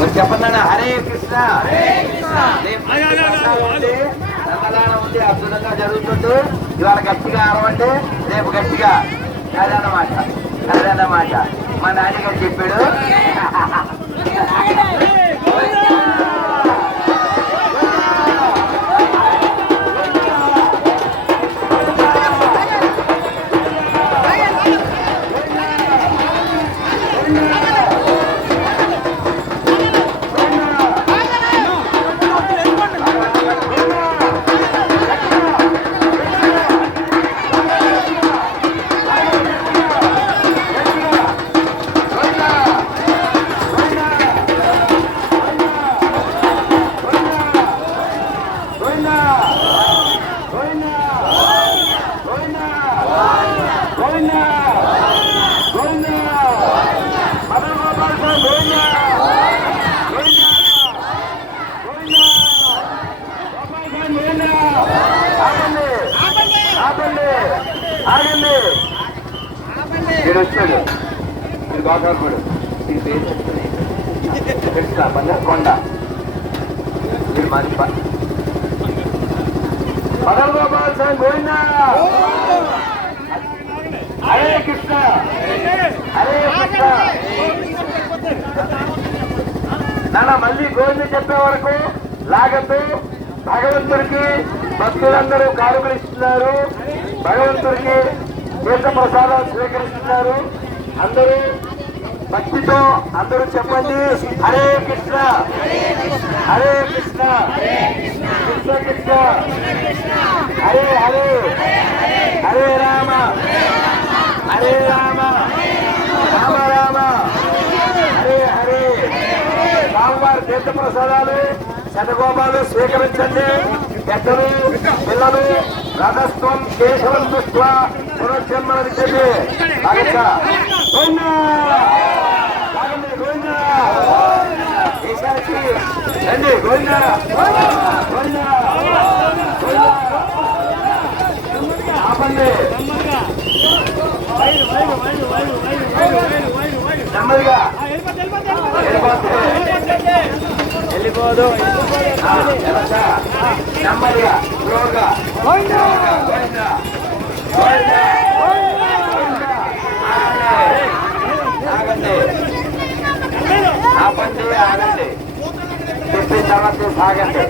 మరి చెప్పండి హరే కృష్ణ. ఉంది, అద్భుతంగా జరుగుతుంది ఇవాళ గట్టిగా అరవండి. రేపు గట్టిగా. అదన్నమాట అదన్నమాట మా నాన్నగారు చెప్పాడు. ఆగండి ఆగండి ఆగండి వీడు వచ్చాడు వీడు గోకాకుడు పేరు చెప్తుంది తెలుసా బంగారు కొండ మీరు మాది ప- పదవ గోపాల్ స్వామి గోవిందా! హరే కృష్ణ! హరే కృష్ణ! నాన్న మళ్ళీ గోవింద చెప్పే వరకు లాగద్దు. భగవంతుడికి భక్తులందరూ కారుకులు ఇస్తున్నారు. భగవంతుడికి తీర్థ ప్రసాదాలు స్వీకరిస్తున్నారు. అందరూ భక్తితో అందరూ చెప్పండి. హరే కృష్ణ! హరే కృష్ణ కృష్ణ! కృష్ణ హరే హరే హరే రామ హరే రామ రామ రామ హరే హరే రామవారి తీర్థ ప్రసాదాలు శతగోపాలు స్వీకరించండి పెద్దలు పిల్లలు రథస్వం కేశవం దృష్ట్యా పునర్జన్మని చెప్పి గోవిందా లాగండి, రండి గోవిందా గోవిందా ఆపండి నెమ్మదిగా వెళ్ళిపోతే వెళ్ళిపోదు ఆ, నెమ్మదిగా స్లోగా ఆగండి ఆపండి ఆగండి చెప్పిన తర్వాత సాగండి